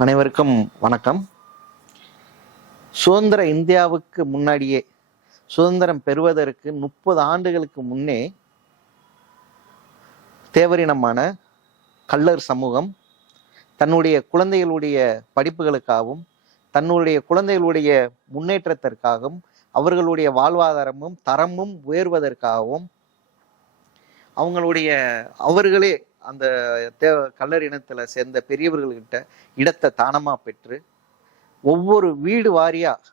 அனைவருக்கும் வணக்கம். சுதந்திர இந்தியாவுக்கு முன்னாடியே சுதந்திரம் பெறுவதற்கு முப்பது ஆண்டுகளுக்கு முன்னே தேவரினமான கள்ளர் சமூகம் தன்னுடைய குழந்தைகளுடைய படிப்புகளுக்காகவும் தன்னுடைய குழந்தைகளுடைய முன்னேற்றத்திற்காகவும் அவர்களுடைய வாழ்வாதாரமும் தரமும் உயர்வதற்காகவும் அவங்களுடைய அவர்களே அந்த தே கல்லர் இனத்தில் சேர்ந்த பெரியவர்கள்கிட்ட இடத்தை தானமாக பெற்று ஒவ்வொரு வீடு வாரியாக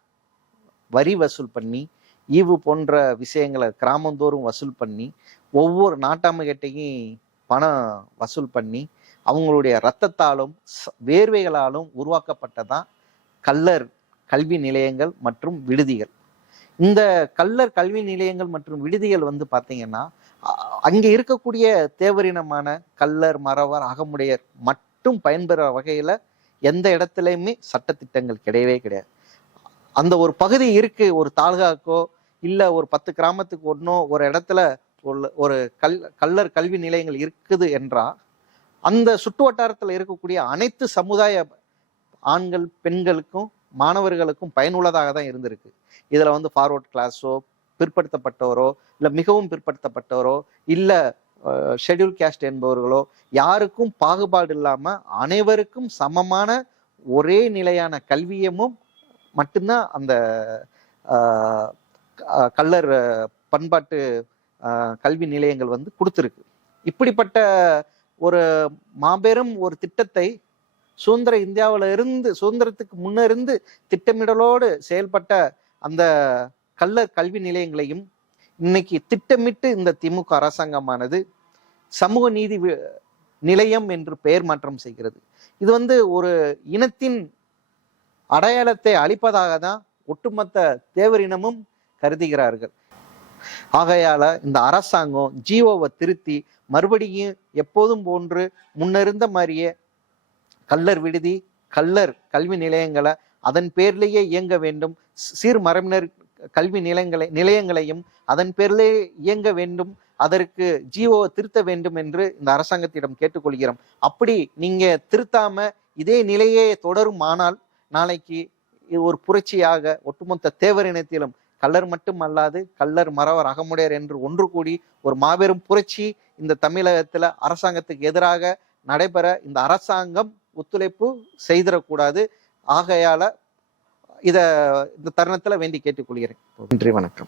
வரி வசூல் பண்ணி ஈவு போன்ற விஷயங்களை கிராமந்தோறும் வசூல் பண்ணி ஒவ்வொரு நாட்டாமைகிட்டையும் பணம் வசூல் பண்ணி அவங்களுடைய இரத்தத்தாலும் வேர்வைகளாலும் உருவாக்கப்பட்டதான் கல்லர் கல்வி நிலையங்கள் மற்றும் விடுதிகள். இந்த கல்லர் கல்வி நிலையங்கள் மற்றும் விடுதிகள் வந்து பார்த்தீங்கன்னா அங்கே இருக்கக்கூடிய தேவரினமான கல்லர் மறவர் அகமுடையர் மட்டும் பயன்பெற வகையில் எந்த இடத்துலையுமே சட்டத்திட்டங்கள் கிடையவே கிடையாது. அந்த ஒரு பகுதி இருக்கு ஒரு தாலுகாக்கோ இல்லை ஒரு பத்து கிராமத்துக்கு ஒன்றோ ஒரு இடத்துல ஒரு- ஒரு கல் கல்லர் கல்வி நிலையங்கள் இருக்குது என்றால் அந்த சுற்று வட்டாரத்தில் இருக்கக்கூடிய அனைத்து சமுதாய ஆண்கள் பெண்களுக்கும் மாணவர்களுக்கும் பயனுள்ளதாக தான் இருந்திருக்கு. இதில் வந்து ஃபார்வர்ட் கிளாஸோ பிற்படுத்தப்பட்டவரோ இல்ல மிகவும் பிற்படுத்தப்பட்டவரோ இல்ல ஷெட்யூல் கேஸ்ட் என்பவர்களோ யாருக்கும் பாகுபாடு இல்லாம அனைவருக்கும் சமமான ஒரே நிலையான கல்வியமும் மட்டும்தான் அந்த கல்லர் பண்பாட்டு கல்வி நிலையங்கள் வந்து கொடுத்துருக்கு. இப்படிப்பட்ட ஒரு மாபெரும் ஒரு திட்டத்தை சுதந்திர இந்தியாவில் இருந்து சுதந்திரத்துக்கு முன்னிருந்து திட்டமிடலோடு செயல்பட்ட அந்த கல்லர் கல்வி நிலையங்களையும் இன்னைக்கு திட்டமிட்டு இந்த திமுக அரசாங்கமானது சமூக நீதி வி- நிலையம் என்று பெயர் மாற்றம் செய்கிறது. இது வந்து ஒரு இனத்தின் அடையாளத்தை அளிப்பதாக தான் ஒட்டுமொத்த தேவரினமும் கருதுகிறார்கள். ஆகையால இந்த அரசாங்கம் ஜீவோவை திருத்தி மறுபடியும் எப்போதும் போன்று முன்னிருந்த மாதிரியே கல்லர் விடுதி கல்லர் கல்வி நிலையங்களை அதன் பேர்லேயே இயங்க வேண்டும். சி- சீர் மரபினர் கல்வி நிலையங்களை நிலையங்களையும் அதன் பேரிலே இயங்க வேண்டும் அதற்கு ஜியோ திருத்த வேண்டும் என்று இந்த அரசாங்கத்திடம் கேட்டுக்கொள்கிறோம். அப்படி நீங்க திருத்தாம இதே நிலையே தொடரும் ஆனால் நாளைக்கு ஒரு புரட்சியாக ஒட்டுமொத்த தேவரினத்திலும் கள்ளர் மட்டும் அல்லாது கள்ளர் மறவர் அகமுடையர் என்று ஒன்று கூடி ஒரு மாபெரும் புரட்சி இந்த தமிழகத்துல அரசாங்கத்துக்கு எதிராக நடைபெற இந்த அரசாங்கம் ஒத்துழைப்பு செய்திடக்கூடாது. ஆகையால இத இந்த தருணத்துல வேண்டி கேட்டுக்கொள்கிறேன். நன்றி வணக்கம்.